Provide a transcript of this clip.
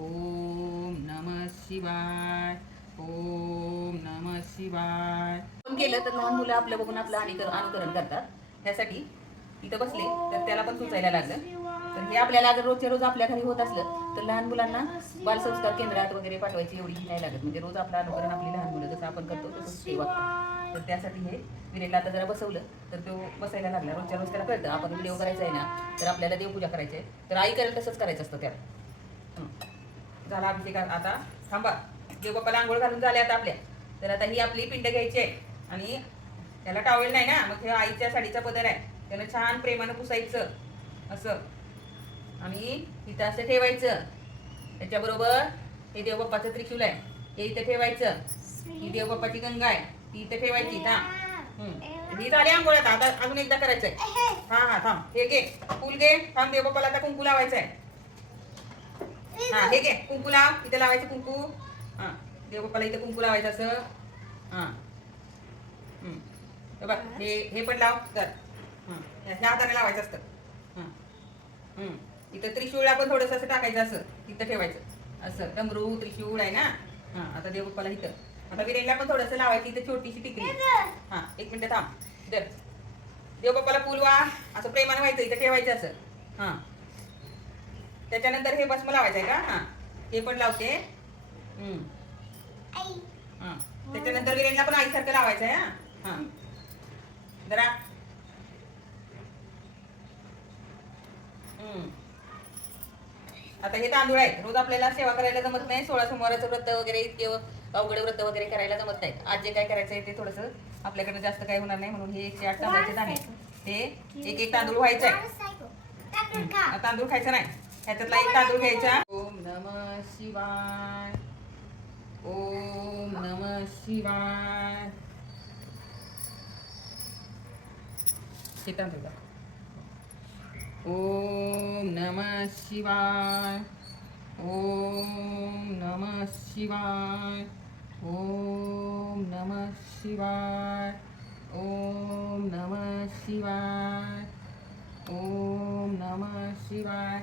ओम नमः शिवाय. ओम नमः शिवाय. पण केलं तर लहान मुलं आपलं बघून आपलं अनुकरण करतात. त्यासाठी इथं बसले तर त्याला पण सुचायला लागलं. तर हे आपल्याला जर रोजच्या रोज आपल्या घरी होत असलं तर लहान मुलांना बालसंस्कार केंद्रात वगैरे पाठवायची एवढी नाही लागत. म्हणजे रोज आपलं अनुकरण आपली लहान मुलं जसं आपण करतो तसंच ते वागतं. तर त्यासाठी हे विरेला आता जरा बसवलं तर तो बसायला लागला. रोजच्या रोज त्याला कळतं आपण व्हिडिओ करायचा आहे ना, तर आपल्याला देवपूजा करायची आहे, तर आई करेल तसंच करायचं असतं त्याला. झाला अभिषेक. आता थांबा, देवबाप्पाला आंघोळ घालून झाले आता आपल्या. तर आता ही आपली पिंड घ्यायची आहे आणि त्याला टॉवेल नाही ना, मग हे आईच्या साडीचा पदर आहे, त्याला छान प्रेमानं पुसायचं असं आणि इथं असं ठेवायचं. त्याच्याबरोबर हे देवबाप्पाचं त्रिशूल आहे, हे इथं ठेवायचं. ही देवबाप्पाची गंगा आहे, ती इथं ठेवायची. ही झाली आंघोळ. आता अजून एकदा करायचंय. हा थांब, हे घे फुल घे. थांब, देवबाप्पाला आता कुंकू लावायचंय. हा हे घे कुंकू लाव, इथे लावायचं कुंकू. हा देवबाप्पाला इथे कुंकू लावायचं असं. हा बघ, हे पण लाव तर. ह्या हाताने लावायचं असतं. इथं त्रिशूळला पण थोडंसं असं टाकायचं, असं इथं ठेवायचं असं. डमरू त्रिशूळ आहे ना. आता देवबाप्पाला इथं. आता विरेनला पण थोडंसं लावायचं इथं छोटीशी टिकली. एक मिनिट थांब. दर देवबाप्पाला फुलवा असं प्रेमानं व्हायचं, इथं ठेवायचं असं. त्याच्यानंतर हे भस्म लावायचं आहे का. हे पण लावते. त्याच्यानंतर विरेनला पण आईसारखं लावायचं आहे. जरा आता हे तांदूळ आहेत. रोज आपल्याला सेवा करायला जमत नाही. 16 सोमवाराचं व्रत वगैरे इतके अवघड व्रत वगैरे करायला जमत नाहीत. आज जे काय करायचं आहे ते थोडंसं आपल्याकडे जास्त काय होणार नाही म्हणून हे 108 तांदळाचे दाणे, ते एक एक तांदूळ व्हायचं आहे. तांदूळ खायचं नाही, ह्याच्यातला एक तांदूळ घ्यायचा. ओम नमः शिवाय. ओम नमः शिवाय. हे तांदूळ दाखव. ओम नमः शिवाय. ओम नमः शिवाय. ओम नमः शिवाय. ओम नमः शिवाय. ओम नमः शिवाय.